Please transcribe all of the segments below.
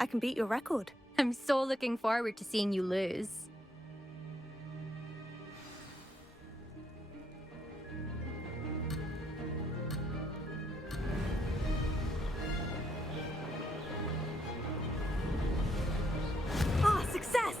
I can beat your record. I'm so looking forward to seeing you lose. Ah, success!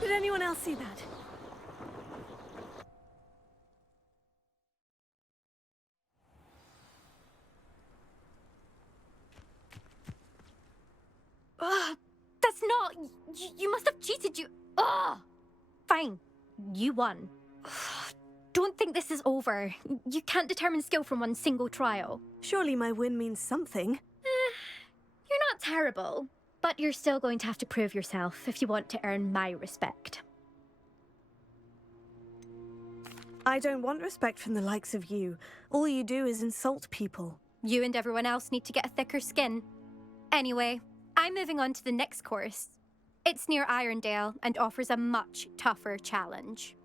Did anyone else see that? That's not... You must have cheated, you... Ugh! Fine. You won. Don't think this is over. You can't determine skill from one single trial. Surely my win means something. You're not terrible, but you're still going to have to prove yourself if you want to earn my respect. I don't want respect from the likes of you. All you do is insult people. You and everyone else need to get a thicker skin. Anyway, I'm moving on to the next course. It's near Irondale and offers a much tougher challenge.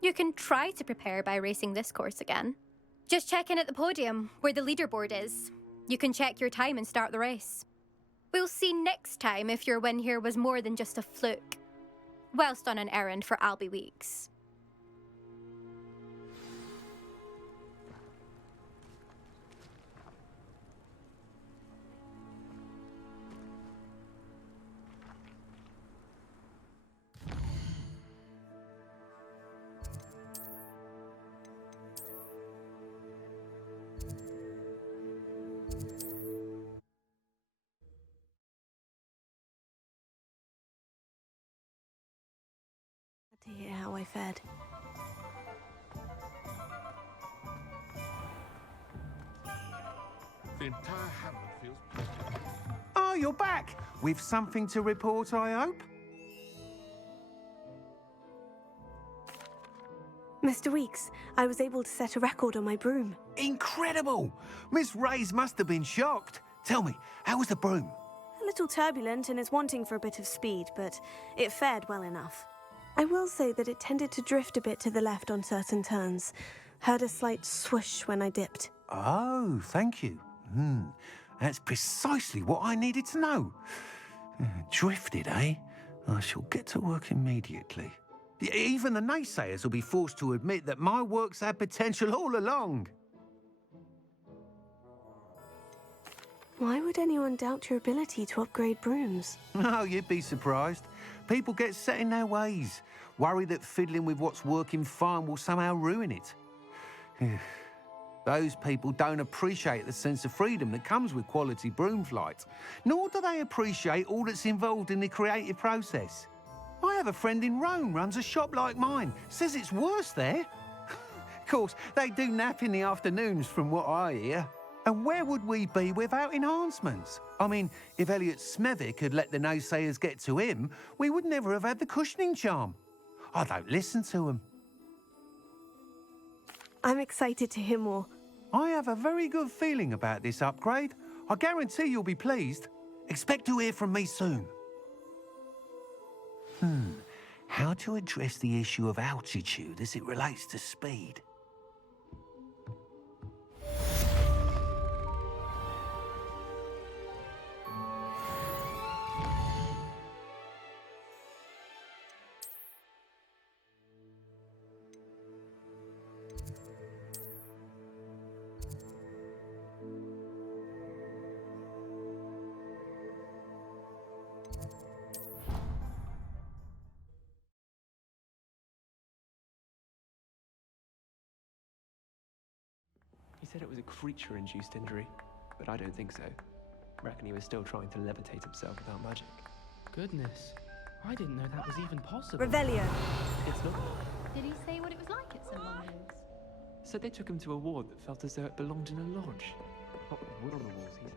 You can try to prepare by racing this course again. Just check in at the podium, where the leaderboard is. You can check your time and start the race. We'll see next time if your win here was more than just a fluke. Whilst on an errand for Albie Weeks. To hear how I fared. The entire hamlet feels... Oh, you're back! With something to report, I hope? Mr. Weeks, I was able to set a record on my broom. Incredible! Miss Reyes must have been shocked. Tell me, how was the broom? A little turbulent and is wanting for a bit of speed, but it fared well enough. I will say that it tended to drift a bit to the left on certain turns. Heard a slight swoosh when I dipped. Oh, thank you. That's precisely what I needed to know. Drifted, eh? I shall get to work immediately. Even the naysayers will be forced to admit that my work's had potential all along. Why would anyone doubt your ability to upgrade brooms? Oh, you'd be surprised. People get set in their ways, worry that fiddling with what's working fine will somehow ruin it. Those people don't appreciate the sense of freedom that comes with quality broom flight, nor do they appreciate all that's involved in the creative process. I have a friend in Rome runs a shop like mine, says it's worse there. Of course, they do nap in the afternoons from what I hear. And where would we be without enhancements? I mean, if Elliot Smethwick had let the naysayers get to him, we would never have had the cushioning charm. I don't listen to them. I'm excited to hear more. I have a very good feeling about this upgrade. I guarantee you'll be pleased. Expect to hear from me soon. How to address the issue of altitude as it relates to speed? He said it was a creature-induced injury, but I don't think so. Reckon he was still trying to levitate himself without magic. Goodness, I didn't know that was even possible. Revelio. It's not. Did he say what it was like at St. Longman's? Said they took him to a ward that felt as though it belonged in a lodge. Not with wood on the walls, he said.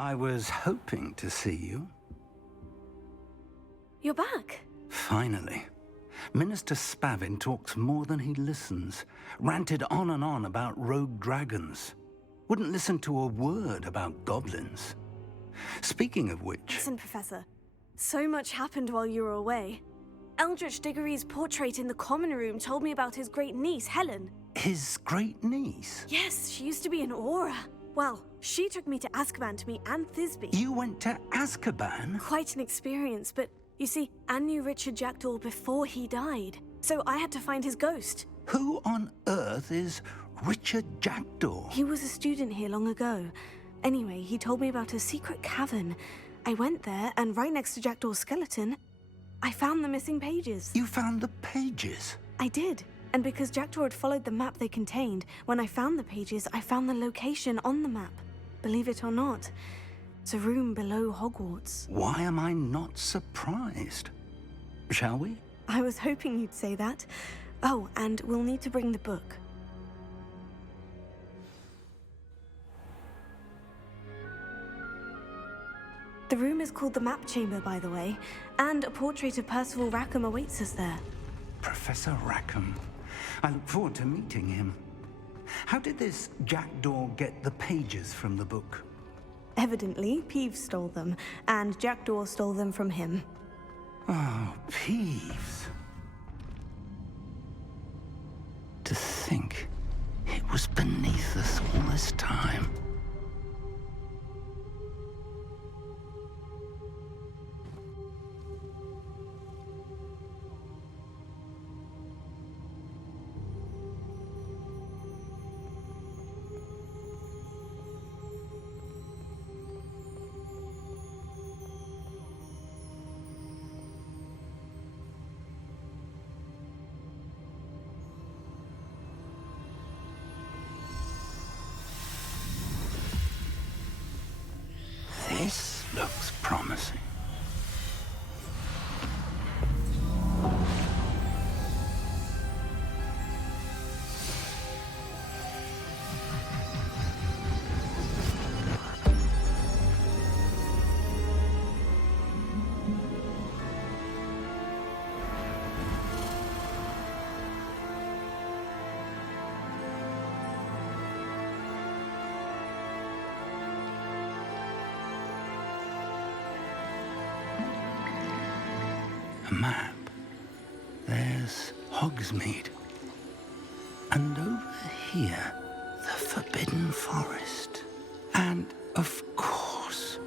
I was hoping to see you. You're back. Finally. Minister Spavin talks more than he listens. Ranted on and on about rogue dragons. Wouldn't listen to a word about goblins. Speaking of which... Listen, Professor. So much happened while you were away. Eldritch Diggory's portrait in the common room told me about his great niece, Helen. His great niece? Yes, she used to be an aura. Well, she took me to Azkaban to meet Anne Thisbe. You went to Azkaban? Quite an experience, but you see, Anne knew Richard Jackdaw before he died. So I had to find his ghost. Who on earth is Richard Jackdaw? He was a student here long ago. Anyway, he told me about a secret cavern. I went there, and right next to Jackdaw's skeleton, I found the missing pages. You found the pages? I did. And because Jackdaw had followed the map they contained, when I found the pages, I found the location on the map. Believe it or not, it's a room below Hogwarts. Why am I not surprised? Shall we? I was hoping you'd say that. Oh, and we'll need to bring the book. The room is called the Map Chamber, by the way, and a portrait of Percival Rackham awaits us there. Professor Rackham. I look forward to meeting him. How did this Jackdaw get the pages from the book? Evidently, Peeves stole them, and Jackdaw stole them from him. Oh, Peeves. To think it was beneath us all this time. This looks promising. A map. There's Hogsmeade. And over here, the Forbidden Forest. And, of course,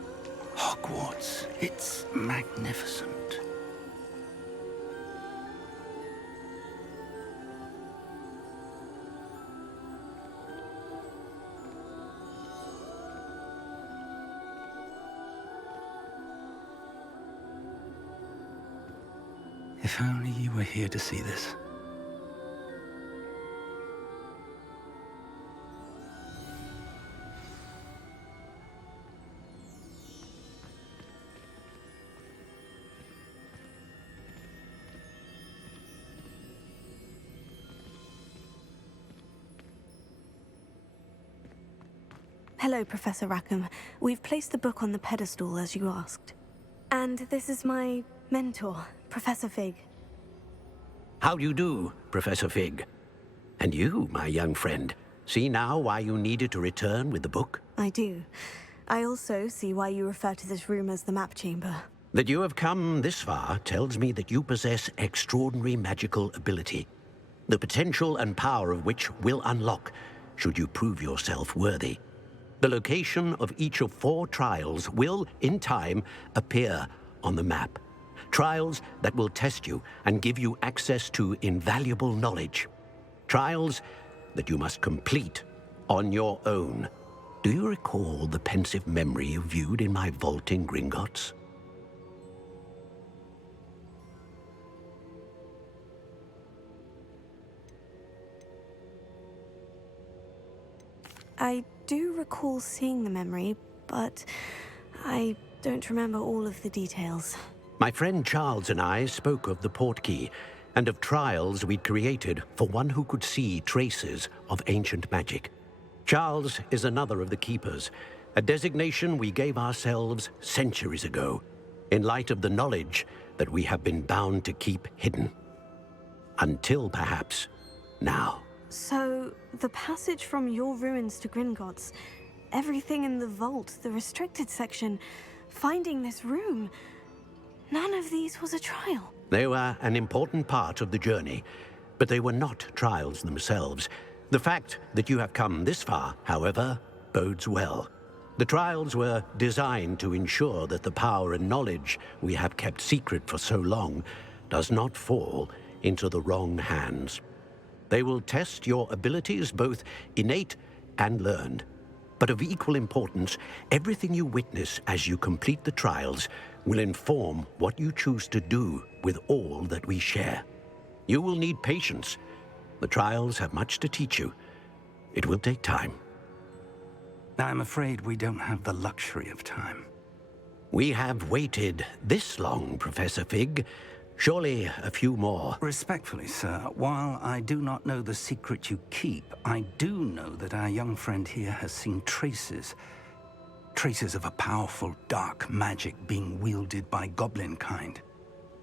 Hogwarts. It's magnificent. If only you were here to see this. Hello, Professor Rackham. We've placed the book on the pedestal as you asked. And this is my mentor, Professor Fig. How do you do, Professor Fig? And you, my young friend, see now why you needed to return with the book? I do. I also see why you refer to this room as the map chamber. That you have come this far tells me that you possess extraordinary magical ability, the potential and power of which will unlock should you prove yourself worthy. The location of each of 4 trials will, in time, appear on the map. Trials that will test you and give you access to invaluable knowledge. Trials that you must complete on your own. Do you recall the pensive memory you viewed in my vault in Gringotts? I do recall seeing the memory, but I don't remember all of the details. My friend Charles and I spoke of the portkey and of trials we'd created for one who could see traces of ancient magic. Charles is another of the Keepers, a designation we gave ourselves centuries ago, in light of the knowledge that we have been bound to keep hidden. Until perhaps now. So, the passage from your ruins to Gringotts, everything in the vault, the restricted section, finding this room, none of these was a trial. They were an important part of the journey, but they were not trials themselves. The fact that you have come this far, however, bodes well. The trials were designed to ensure that the power and knowledge we have kept secret for so long does not fall into the wrong hands. They will test your abilities, both innate and learned. But of equal importance, everything you witness as you complete the trials will inform what you choose to do with all that we share. You will need patience. The trials have much to teach you. It will take time. I'm afraid we don't have the luxury of time. We have waited this long, Professor Fig. Surely a few more. Respectfully, sir, while I do not know the secret you keep, I do know that our young friend here has seen traces of a powerful dark magic being wielded by goblin kind.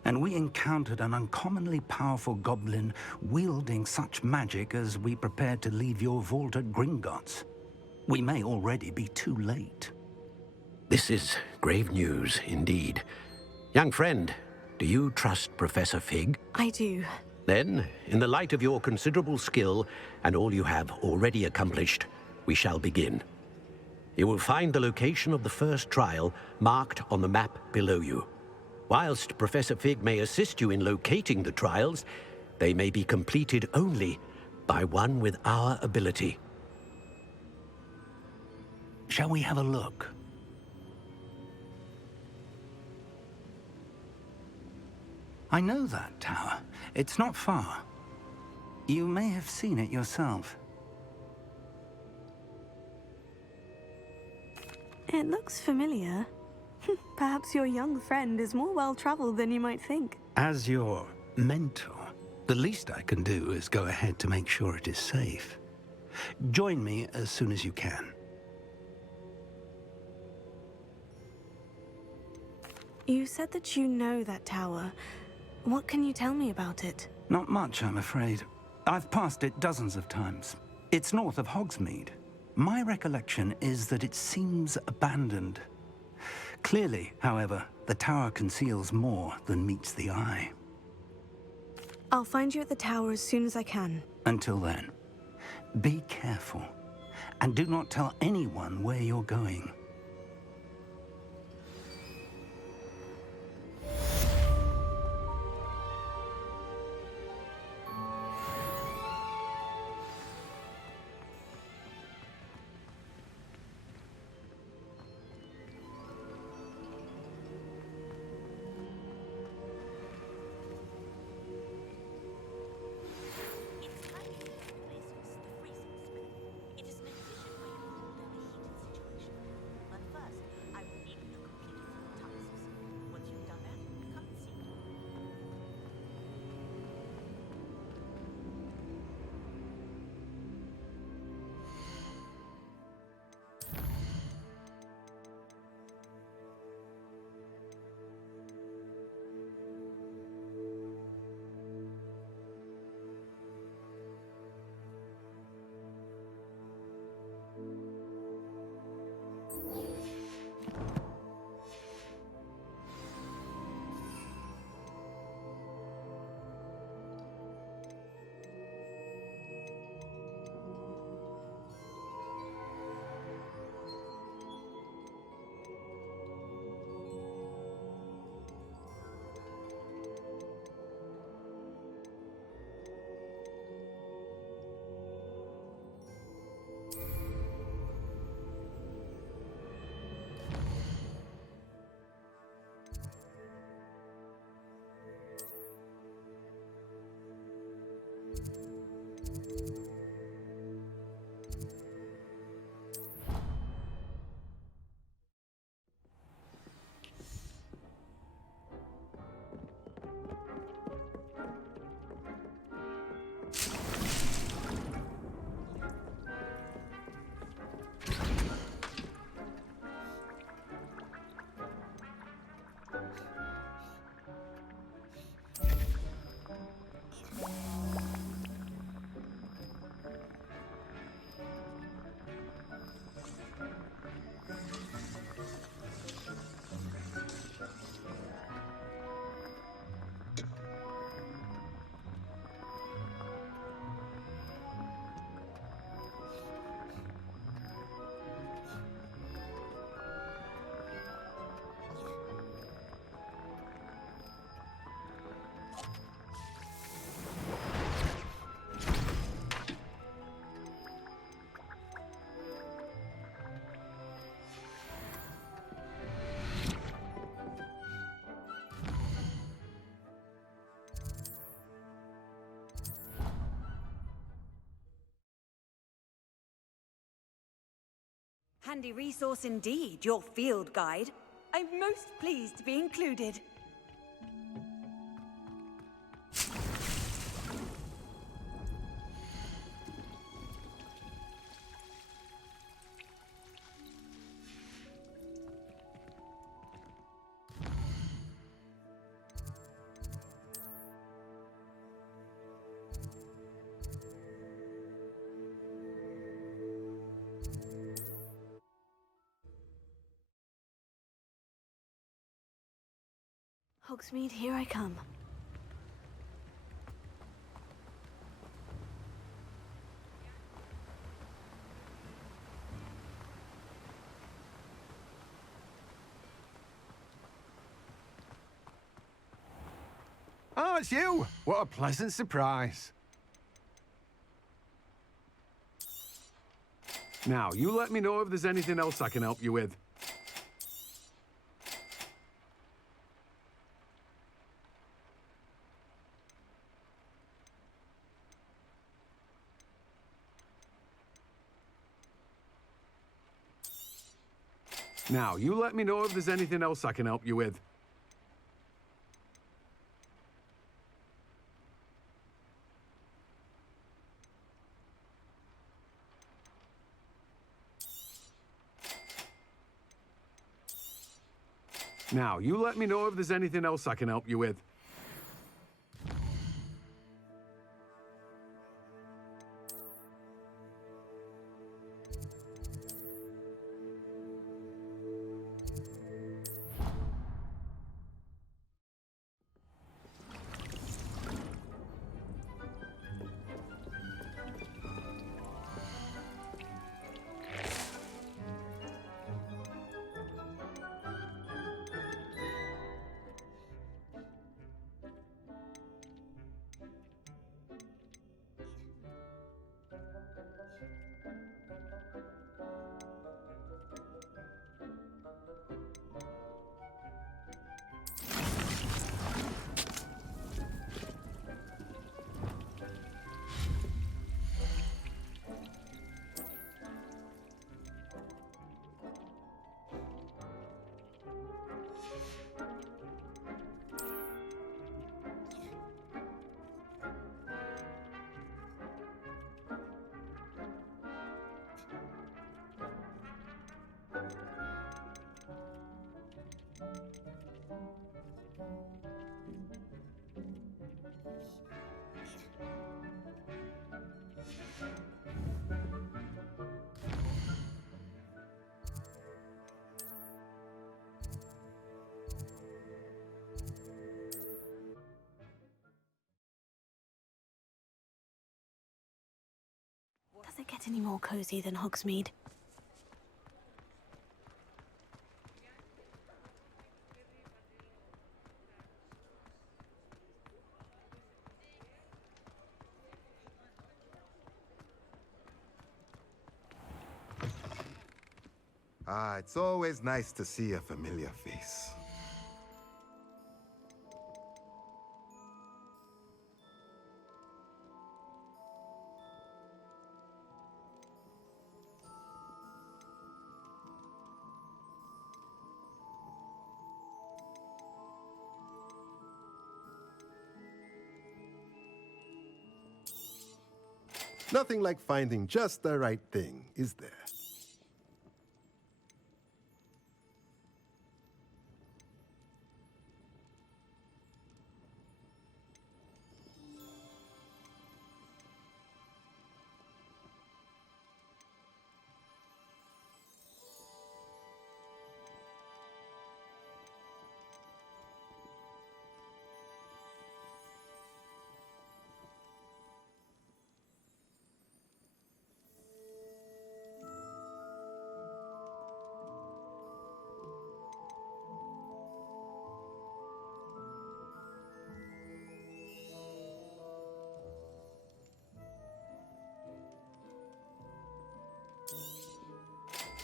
And we encountered an uncommonly powerful goblin wielding such magic as we prepared to leave your vault at Gringotts. We may already be too late. This is grave news indeed. Young friend, do you trust Professor Fig? I do. Then, in the light of your considerable skill and all you have already accomplished, we shall begin. You will find the location of the first trial marked on the map below you. Whilst Professor Fig may assist you in locating the trials, they may be completed only by one with our ability. Shall we have a look? I know that tower. It's not far. You may have seen it yourself. It looks familiar. Perhaps your young friend is more well-traveled than you might think. As your mentor, the least I can do is go ahead to make sure it is safe. Join me as soon as you can. You said that you know that tower. What can you tell me about it? Not much, I'm afraid. I've passed it dozens of times. It's north of Hogsmeade. My recollection is that it seems abandoned. Clearly, however, the tower conceals more than meets the eye. I'll find you at the tower as soon as I can. Until then, be careful, and do not tell anyone where you're going. Handy resource indeed, your field guide. I'm most pleased to be included. Hogsmeade, here I come. Oh, it's you! What a pleasant surprise. Now, you let me know if there's anything else I can help you with. Now, you let me know if there's anything else I can help you with. Now, you let me know if there's anything else I can help you with. Does it get any more cozy than Hogsmeade? Ah, it's always nice to see a familiar face. Nothing like finding just the right thing, is there?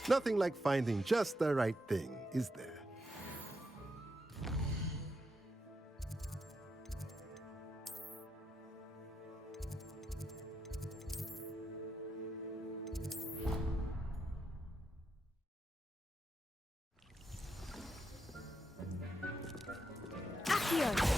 Nothing like finding just the right thing, is there? here.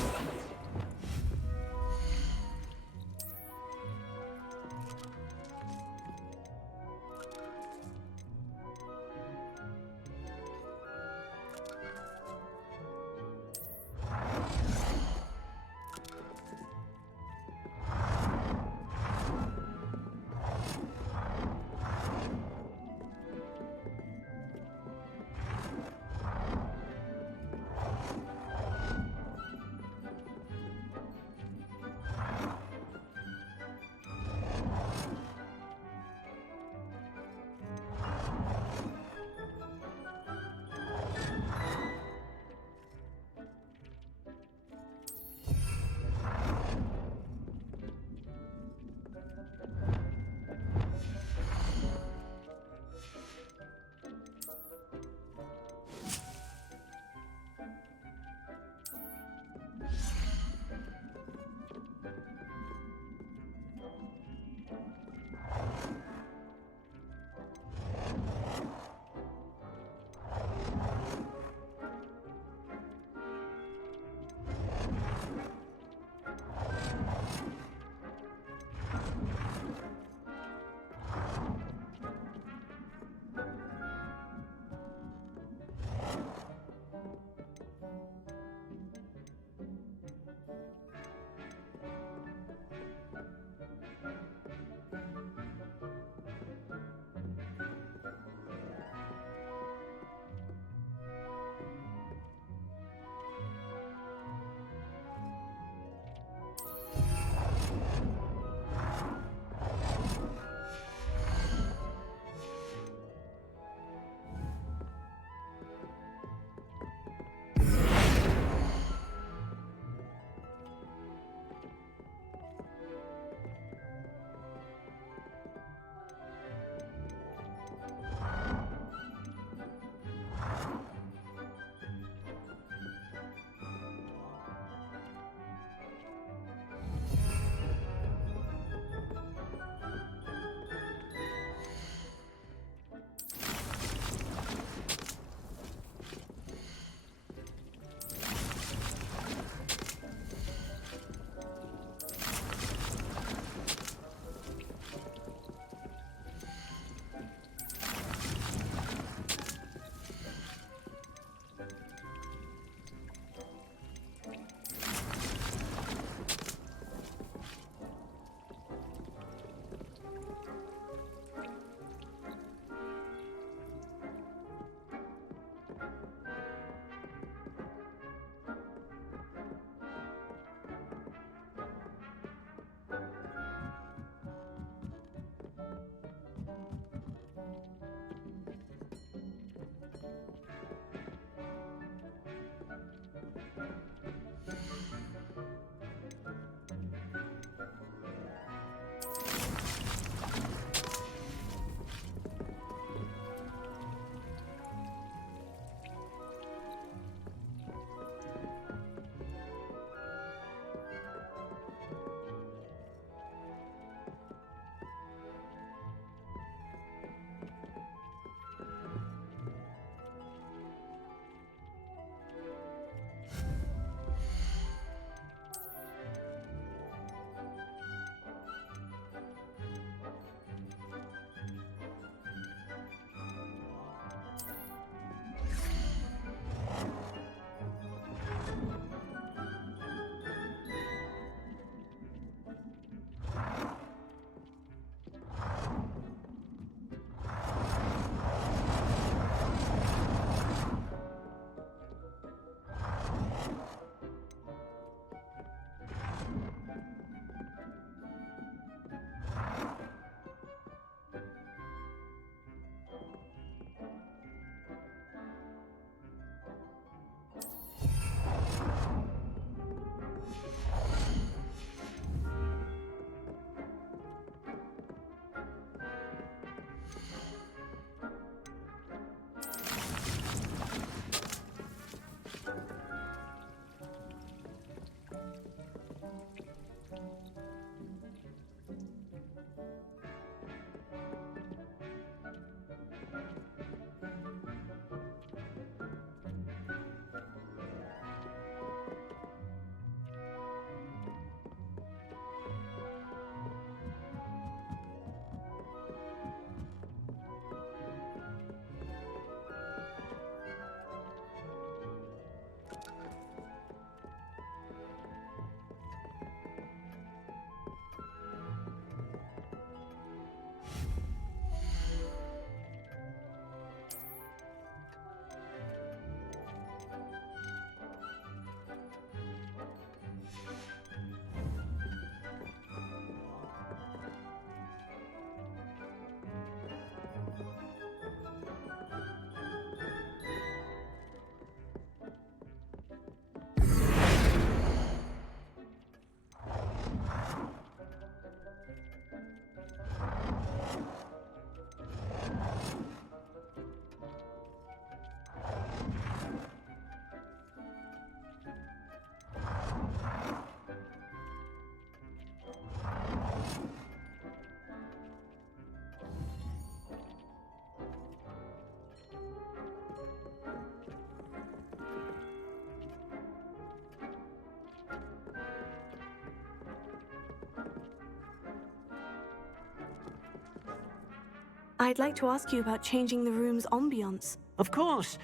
I'd like to ask you about changing the room's ambiance. Of course.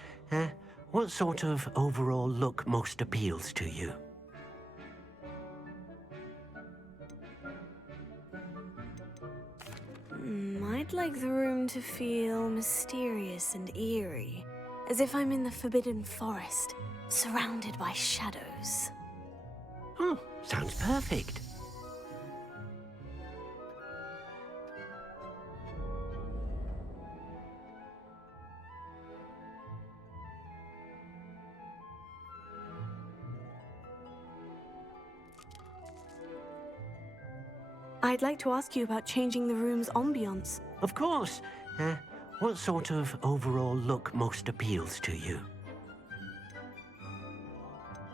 What sort of overall look most appeals to you? I'd like the room to feel mysterious and eerie, as if I'm in the Forbidden Forest, surrounded by shadows. Oh, sounds perfect. I'd like to ask you about changing the room's ambiance. Of course. What sort of overall look most appeals to you?